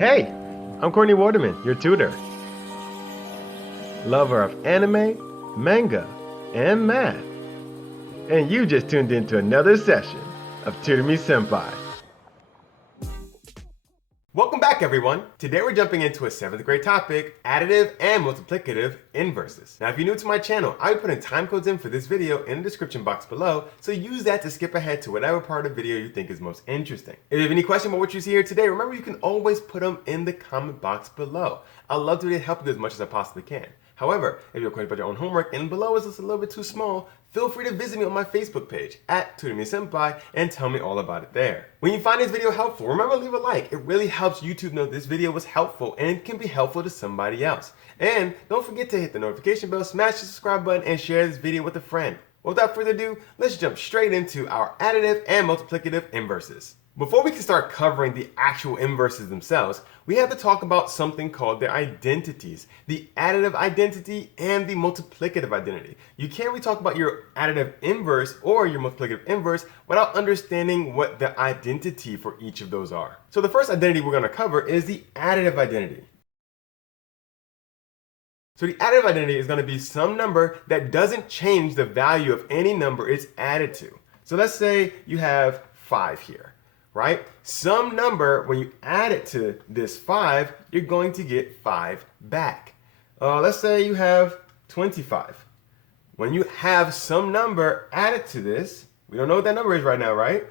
Hey, I'm Courtney Waterman, your tutor. Lover of anime, manga, and math. And you just tuned into another session of Tutor Me Senpai. Welcome back, everyone. Today we're jumping into a 7th grade topic, additive and multiplicative inverses. Now, if you're new to my channel, I'll be putting timecodes in for this video in the description box below, so use that to skip ahead to whatever part of the video you think is most interesting. If you have any question about what you see here today, remember you can always put them in the comment box below. I'd love to help you as much as I possibly can. However, if you have questions about your own homework and below is just a little bit too small, feel free to visit me on my Facebook page at Tutor Me Sempai and tell me all about it there. When you find this video helpful, remember to leave a like. It really helps YouTube know this video was helpful and can be helpful to somebody else. And don't forget to hit the notification bell, smash the subscribe button, and share this video with a friend. Without further ado, let's jump straight into our additive and multiplicative inverses. Before we can start covering the actual inverses themselves, we have to talk about something called their identities, the additive identity and the multiplicative identity. You can't really talk about your additive inverse or your multiplicative inverse without understanding what the identity for each of those are. So the first identity we're going to cover is the additive identity. So the additive identity is going to be some number that doesn't change the value of any number it's added to. So let's say you have 5 here. Right? Some number, when you add it to this 5, you're going to get 5 back. Let's say you have 25. When you have some number added to this, we don't know what that number is right now, right?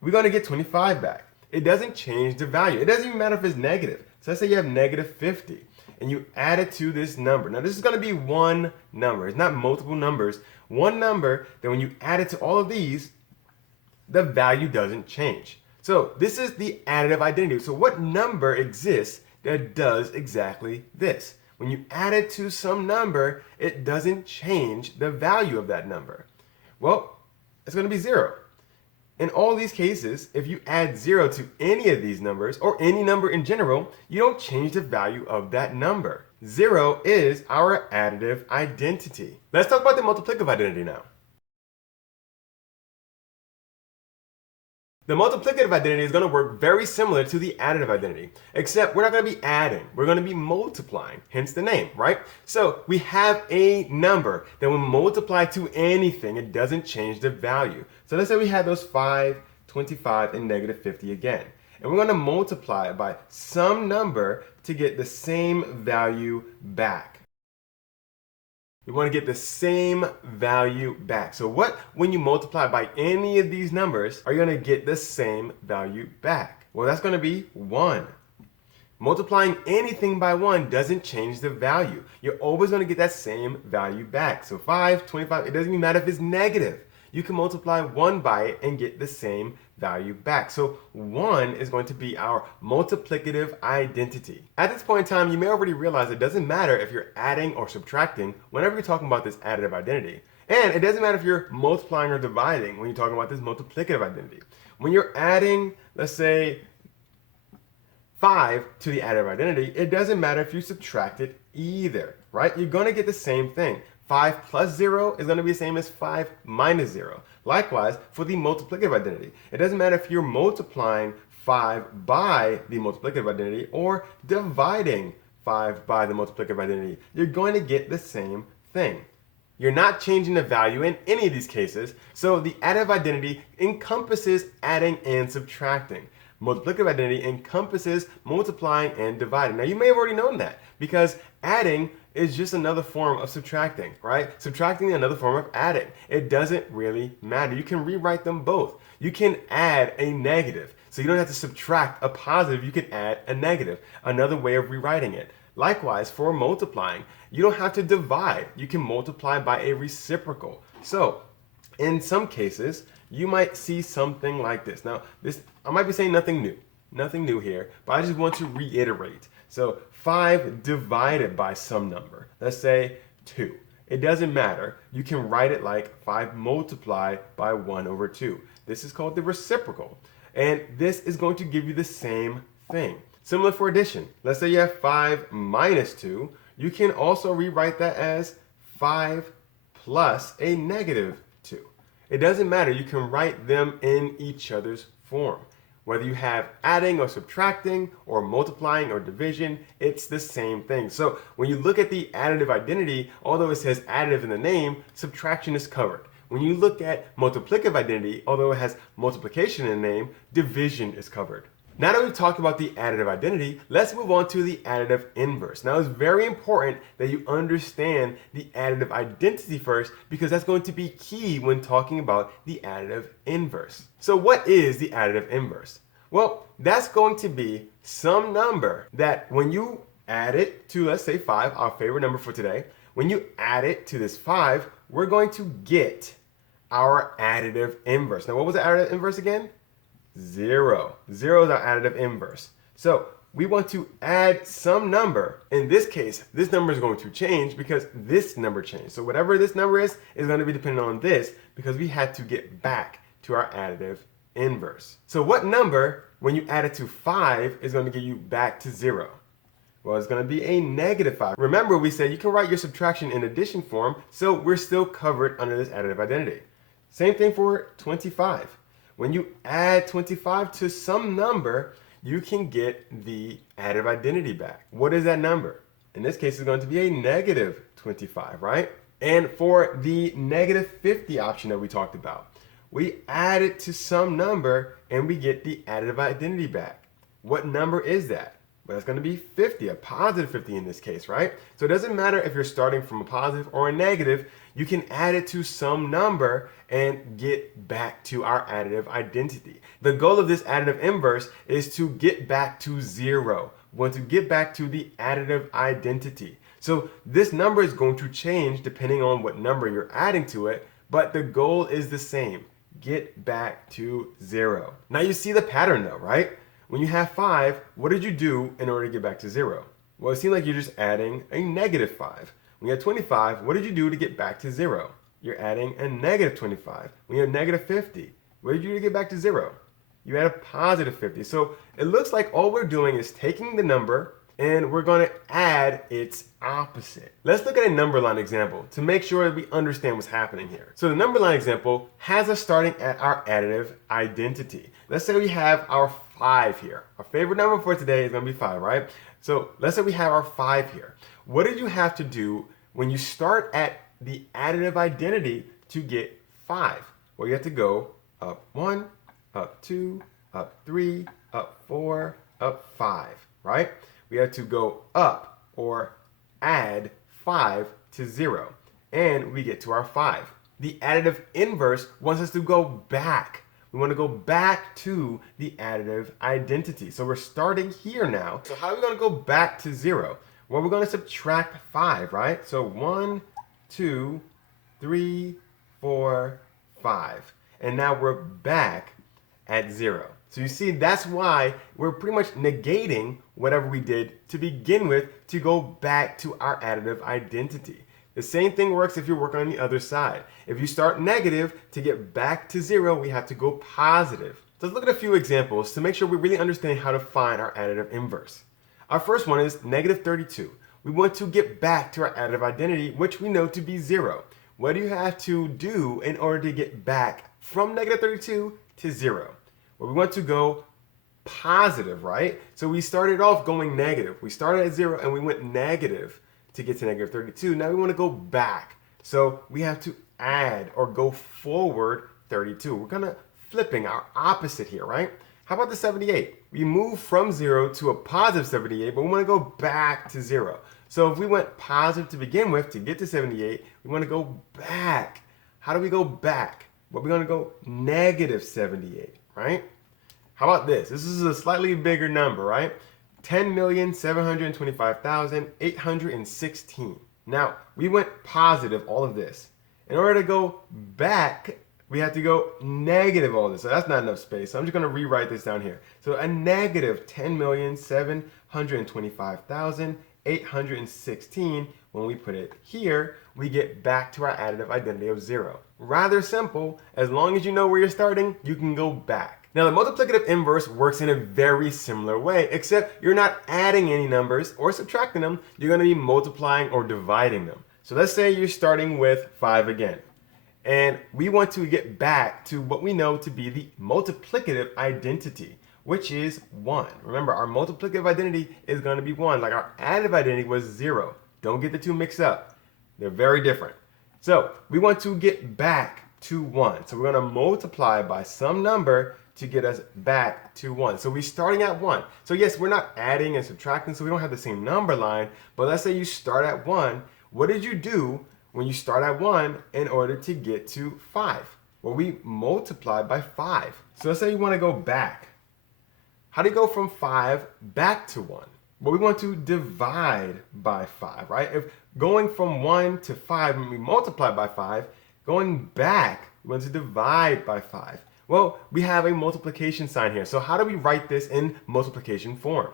We're going to get 25 back. It doesn't change the value. It doesn't even matter if it's negative. So let's say you have negative 50 and you add it to this number. Now this is going to be one number. It's not multiple numbers. One number that when you add it to all of these, the value doesn't change. So this is the additive identity. So what number exists that does exactly this? When you add it to some number, it doesn't change the value of that number. Well, it's going to be 0. In all these cases, if you add 0 to any of these numbers, or any number in general, you don't change the value of that number. 0 is our additive identity. Let's talk about the multiplicative identity now. The multiplicative identity is going to work very similar to the additive identity, except we're not going to be adding, we're going to be multiplying, hence the name, right? So we have a number that when multiplied to anything, it doesn't change the value. So let's say we have those 5, 25, and negative 50 again. And we're going to multiply it by some number to get the same value back. We want to get the same value back. So when you multiply by any of these numbers, are you going to get the same value back? Well, that's going to be 1. Multiplying anything by 1 doesn't change the value. You're always going to get that same value back. So 5, 25, it doesn't even matter if it's negative. You can multiply 1 by it and get the same value back. So 1 is going to be our multiplicative identity. At this point in time, you may already realize it doesn't matter if you're adding or subtracting whenever you're talking about this additive identity. And it doesn't matter if you're multiplying or dividing when you're talking about this multiplicative identity. When you're adding, let's say, 5 to the additive identity, it doesn't matter if you subtract it either, right? You're going to get the same thing. 5 plus 0 is going to be the same as 5 minus 0. Likewise, for the multiplicative identity, it doesn't matter if you're multiplying 5 by the multiplicative identity or dividing 5 by the multiplicative identity. You're going to get the same thing. You're not changing the value in any of these cases, so the additive identity encompasses adding and subtracting. Multiplicative identity encompasses multiplying and dividing. Now, you may have already known that because adding is just another form of subtracting, right? Subtracting is another form of adding. It doesn't really matter. You can rewrite them both. You can add a negative. So you don't have to subtract a positive. You can add a negative. Another way of rewriting it. Likewise, for multiplying, you don't have to divide. You can multiply by a reciprocal. So in some cases, you might see something like this. Now, I might be saying nothing new here, but I just want to reiterate. So 5 divided by some number, let's say 2. It doesn't matter. You can write it like 5 multiplied by 1 over 2. This is called the reciprocal. And this is going to give you the same thing. Similar for addition. Let's say you have 5 minus 2. You can also rewrite that as 5 plus a negative 2. It doesn't matter. You can write them in each other's form. Whether you have adding or subtracting or multiplying or division, it's the same thing. So when you look at the additive identity, although it says additive in the name, subtraction is covered. When you look at multiplicative identity, although it has multiplication in the name, division is covered. Now that we've talked about the additive identity, let's move on to the additive inverse. Now it's very important that you understand the additive identity first because that's going to be key when talking about the additive inverse. So what is the additive inverse? Well, that's going to be some number that when you add it to, let's say 5, our favorite number for today, when you add it to this 5, we're going to get our additive inverse. Now what was the additive inverse again? 0. 0 is our additive inverse. So we want to add some number. In this case, this number is going to change because this number changed. So whatever this number is going to be dependent on this because we had to get back to our additive inverse. So what number, when you add it to 5, is going to get you back to 0? Well, it's going to be a negative 5. Remember, we said you can write your subtraction in addition form, so we're still covered under this additive identity. Same thing for 25. When you add 25 to some number, you can get the additive identity back. What is that number? In this case, it's going to be a negative 25, right? And for the negative 50 option that we talked about, we add it to some number and we get the additive identity back. What number is that? Well, it's going to be 50, a positive 50 in this case, right? So it doesn't matter if you're starting from a positive or a negative, you can add it to some number and get back to our additive identity. The goal of this additive inverse is to get back to 0. We want to get back to the additive identity. So this number is going to change depending on what number you're adding to it, but the goal is the same. Get back to 0. Now you see the pattern though, right? When you have 5, what did you do in order to get back to 0? Well, it seems like you're just adding a negative 5. When you have 25, what did you do to get back to 0? You're adding a negative 25. When you have negative 50, what did you do to get back to 0? You add a positive 50. So it looks like all we're doing is taking the number and we're going to add its opposite. Let's look at a number line example to make sure that we understand what's happening here. So the number line example has us starting at our additive identity. Let's say we have our 5 here. Our favorite number for today is going to be 5, right? So let's say we have our 5 here. What did you have to do when you start at the additive identity to get 5? Well, you have to go up 1, up 2, up 3, up 4, up 5, right? We have to go up or add 5 to 0, and we get to our 5. The additive inverse wants us to go back. We want to go back to the additive identity. So we're starting here now. So how are we going to go back to 0? Well, we're going to subtract 5, right? So 1, 2, 3, 4, 5. And now we're back at 0. So you see, that's why we're pretty much negating whatever we did to begin with to go back to our additive identity. The same thing works if you're working on the other side. If you start negative, to get back to 0, we have to go positive. So let's look at a few examples to make sure we really understand how to find our additive inverse. Our first one is negative 32. We want to get back to our additive identity, which we know to be 0. What do you have to do in order to get back from negative 32 to 0? Well, we want to go positive, right? So we started off going negative. We started at 0 and we went negative to get to negative 32. Now we want to go back. So we have to add or go forward 32. We're kind of flipping our opposite here, right? How about the 78? We move from 0 to a positive 78, but we want to go back to 0. So if we went positive to begin with to get to 78, we want to go back. How do we go back? Well, we're going to go negative 78, right? How about this? This is a slightly bigger number, right? 10,725,816. Now, we went positive all of this. In order to go back, we have to go negative all this. So that's not enough space. So I'm just going to rewrite this down here. So a negative 10,725,816. When we put it here, we get back to our additive identity of 0. Rather simple. As long as you know where you're starting, you can go back. Now the multiplicative inverse works in a very similar way, except you're not adding any numbers or subtracting them. You're going to be multiplying or dividing them. So let's say you're starting with 5 again. And we want to get back to what we know to be the multiplicative identity. which is 1. Remember, our multiplicative identity is going to be 1, like our additive identity was 0. Don't get the two mixed up. They're very different. So we want to get back to 1. So we're going to multiply by some number to get us back to 1. So we're starting at 1. So yes, we're not adding and subtracting, so we don't have the same number line. But let's say you start at 1. What did you do when you start at 1 in order to get to 5? Well, we multiply by 5. So let's say you want to go back. How do you go from 5 back to 1? Well, we want to divide by 5, right? If going from 1 to 5, when we multiply by 5, going back, we want to divide by 5. Well, we have a multiplication sign here. So how do we write this in multiplication form?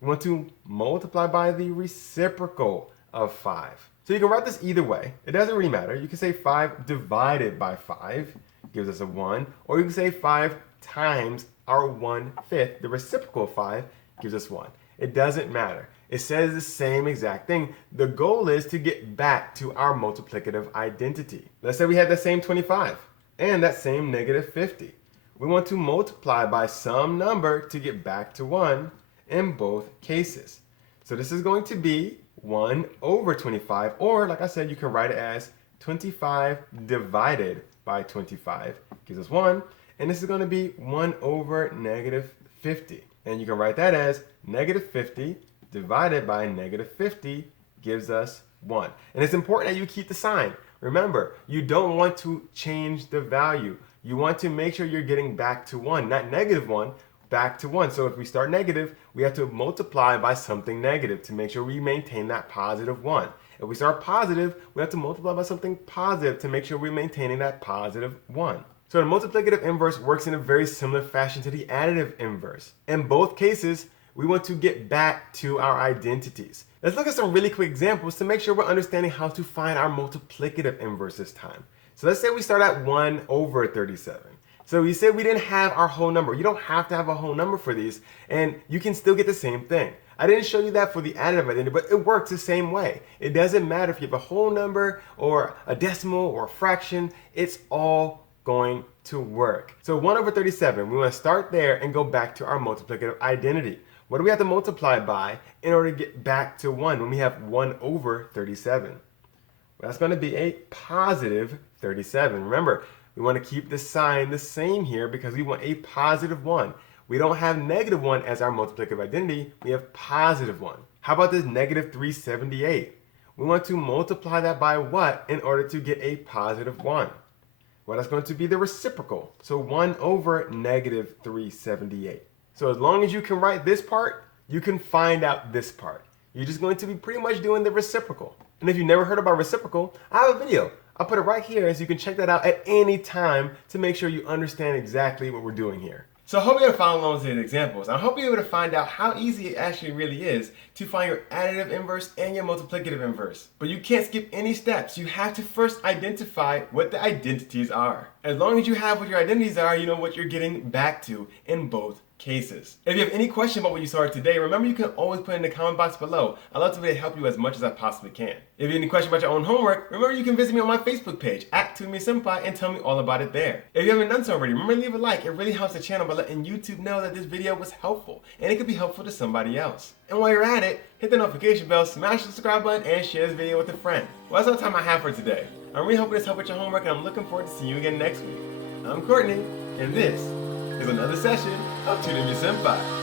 We want to multiply by the reciprocal of 5. So you can write this either way. It doesn't really matter. You can say 5 divided by 5 gives us a 1. Or you can say 5 times our 1/5, the reciprocal of 5, gives us 1. It doesn't matter. It says the same exact thing. The goal is to get back to our multiplicative identity. Let's say we had the same 25 and that same -50. We want to multiply by some number to get back to 1 in both cases. So this is going to be 1 over 25, or like I said, you can write it as 25 divided by 25 gives us 1, and this is going to be 1 over -50. And you can write that as -50 divided by -50 gives us 1. And it's important that you keep the sign. Remember, you don't want to change the value. You want to make sure you're getting back to 1, not -1, back to 1. So if we start negative, we have to multiply by something negative to make sure we maintain that positive 1. If we start positive, we have to multiply by something positive to make sure we're maintaining that positive 1. So the multiplicative inverse works in a very similar fashion to the additive inverse. In both cases, we want to get back to our identities. Let's look at some really quick examples to make sure we're understanding how to find our multiplicative inverse this time. So let's say we start at 1 over 37. So we said we didn't have our whole number. You don't have to have a whole number for these, and you can still get the same thing. I didn't show you that for the additive identity, but it works the same way. It doesn't matter if you have a whole number or a decimal or a fraction, it's all going to work. So 1 over 37, we want to start there and go back to our multiplicative identity. What do we have to multiply by in order to get back to 1 when we have 1 over 37? Well, that's going to be a positive 37. Remember, we want to keep the sign the same here because we want a positive 1. We don't have -1 as our multiplicative identity. We have positive 1. How about this -378? We want to multiply that by what in order to get a positive 1? Well, that's going to be the reciprocal. So 1 over -378. So as long as you can write this part, you can find out this part. You're just going to be pretty much doing the reciprocal. And if you've never heard about reciprocal, I have a video. I'll put it right here so you can check that out at any time to make sure you understand exactly what we're doing here. So I hope you're following along with these examples. I hope you're able to find out how easy it actually really is to find your additive inverse and your multiplicative inverse. But you can't skip any steps. You have to first identify what the identities are. As long as you have what your identities are, you know what you're getting back to in both cases. If you have any question about what you saw today, remember you can always put it in the comment box below. I'd love to be able to help you as much as I possibly can. If you have any question about your own homework, remember you can visit me on my Facebook page, Tutor Me Sempai, and tell me all about it there. If you haven't done so already, remember to leave a like. It really helps the channel by letting YouTube know that this video was helpful, and it could be helpful to somebody else. And while you're at it, hit the notification bell, smash the subscribe button, and share this video with a friend. Well, that's all the time I have for today. I'm really hoping this helped with your homework, and I'm looking forward to seeing you again next week. I'm Courtney, and this is another session of Tutor Me Sempai.